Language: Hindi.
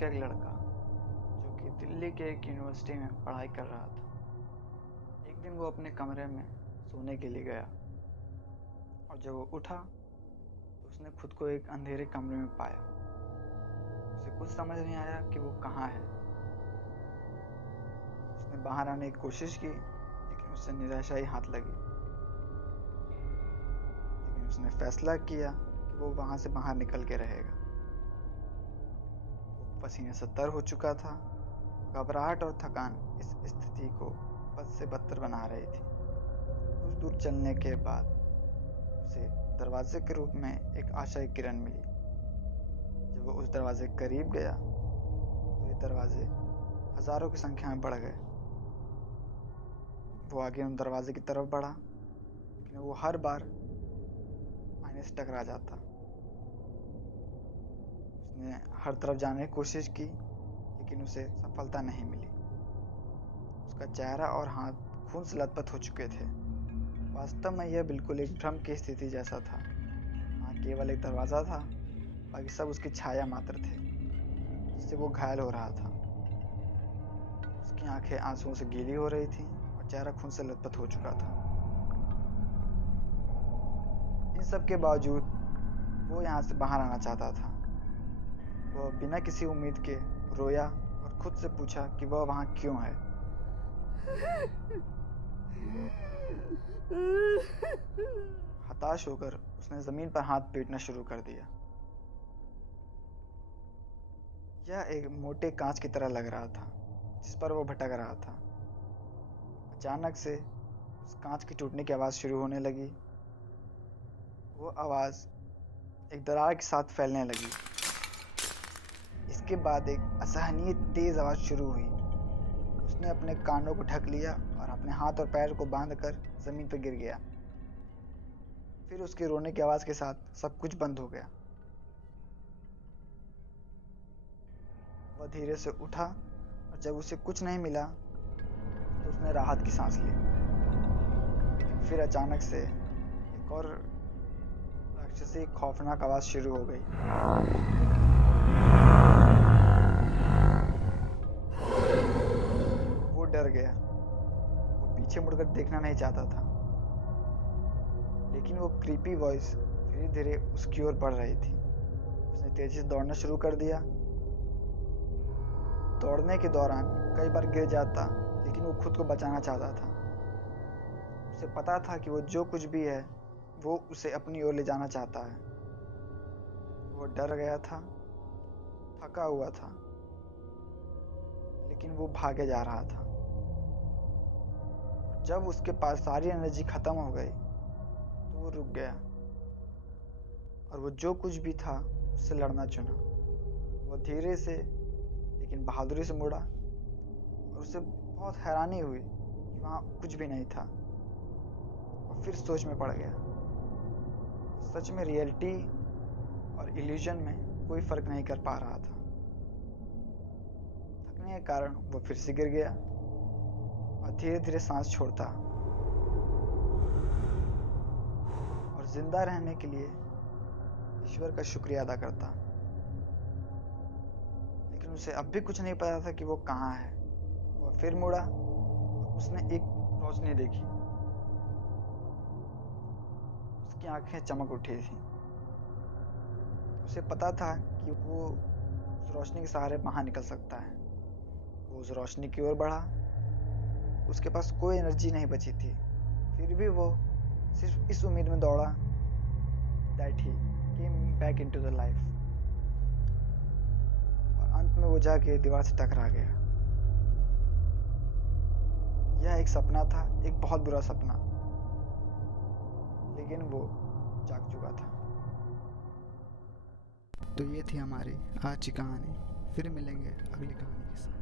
का एक लड़का जो कि दिल्ली के एक यूनिवर्सिटी में पढ़ाई कर रहा था। एक दिन वो अपने कमरे में सोने के लिए गया और जब वो उठा तो उसने खुद को एक अंधेरे कमरे में पाया। उसे कुछ समझ नहीं आया कि वो कहाँ है। उसने बाहर आने की कोशिश की लेकिन उसे निराशा ही हाथ लगी। लेकिन उसने फैसला किया कि वो वहाँ से बाहर निकल के रहेगा। वो पसीने से तर हो चुका था। घबराहट और थकान इस स्थिति को बद से बदतर बना रही थी। कुछ दूर चलने के बाद उसे दरवाजे के रूप में एक आशा की किरण मिली। जब वो उस दरवाजे के करीब गया तो ये दरवाजे हजारों की संख्या में बढ़ गए। वो आगे उन दरवाजे की तरफ बढ़ा लेकिन वो हर बार आईने से टकरा जाता। उसने हर तरफ जाने की कोशिश की लेकिन उसे सफलता नहीं मिली। उसका चेहरा और हाथ खून से लथपथ हो चुके थे। वास्तव में यह बिल्कुल एक भ्रम की स्थिति जैसा था। वहाँ केवल एक दरवाज़ा था, बाकी सब उसकी छाया मात्र थे जिससे वो घायल हो रहा था। उसकी आंखें आंसुओं से गीली हो रही थीं और चेहरा खून से लथपथ हो चुका था। इन सब के बावजूद वो यहाँ से बाहर आना चाहता था। वह बिना किसी उम्मीद के रोया और खुद से पूछा कि वह वहाँ क्यों है। हताश होकर उसने ज़मीन पर हाथ पीटना शुरू कर दिया। यह एक मोटे कांच की तरह लग रहा था जिस पर वो भटक रहा था। अचानक से उस कांच की टूटने की आवाज़ शुरू होने लगी। वो आवाज़ एक दरार के साथ फैलने लगी। इसके बाद एक असहनीय तेज़ आवाज़ शुरू हुई। उसने अपने कानों को ढक लिया और अपने हाथ और पैर को बांधकर ज़मीन पर गिर गया। फिर उसके रोने की आवाज़ के साथ सब कुछ बंद हो गया। वह धीरे से उठा और जब उसे कुछ नहीं मिला तो उसने राहत की सांस ली। लेकिन फिर अचानक से एक और राक्षसी खौफनाक आवाज़ शुरू हो गई। वो डर गया। वो पीछे मुड़कर देखना नहीं चाहता था लेकिन वो क्रीपी वॉइस धीरे धीरे उसकी ओर बढ़ रही थी। उसने तेजी से दौड़ना शुरू कर दिया। दौड़ने के दौरान कई बार गिर जाता लेकिन वो खुद को बचाना चाहता था। उसे पता था कि वो जो कुछ भी है वो उसे अपनी ओर ले जाना चाहता है। वो डर गया था, थका हुआ था, लेकिन वो भागे जा रहा था। और जब उसके पास सारी एनर्जी खत्म हो गई तो वो रुक गया और वो जो कुछ भी था उससे लड़ना चुना। वो धीरे से लेकिन बहादुरी से मुड़ा और उसे बहुत हैरानी हुई कि वहाँ कुछ भी नहीं था। वो फिर सोच में पड़ गया। सच में रियलिटी और इल्यूजन में कोई फर्क नहीं कर पा रहा था। थकने के कारण वो फिर से गिर गया और धीरे धीरे सांस छोड़ता और जिंदा रहने के लिए ईश्वर का शुक्रिया अदा करता। लेकिन उसे अब भी कुछ नहीं पता था कि वो कहाँ है। वह फिर मुड़ा और उसने एक रोशनी देखी। उसकी आंखें चमक उठी थीं। उसे पता था कि वो उस रोशनी के सहारे बाहर निकल सकता है। वो उस रोशनी की ओर बढ़ा। उसके पास कोई एनर्जी नहीं बची थी। फिर भी वो सिर्फ इस उम्मीद में दौड़ा that he came back into the life. और अंत में वो जाके दीवार से टकरा गया। यह एक सपना था, एक बहुत बुरा सपना, लेकिन वो जाग चुका था। तो ये थी हमारी आज की कहानी। फिर मिलेंगे अगली कहानी के साथ।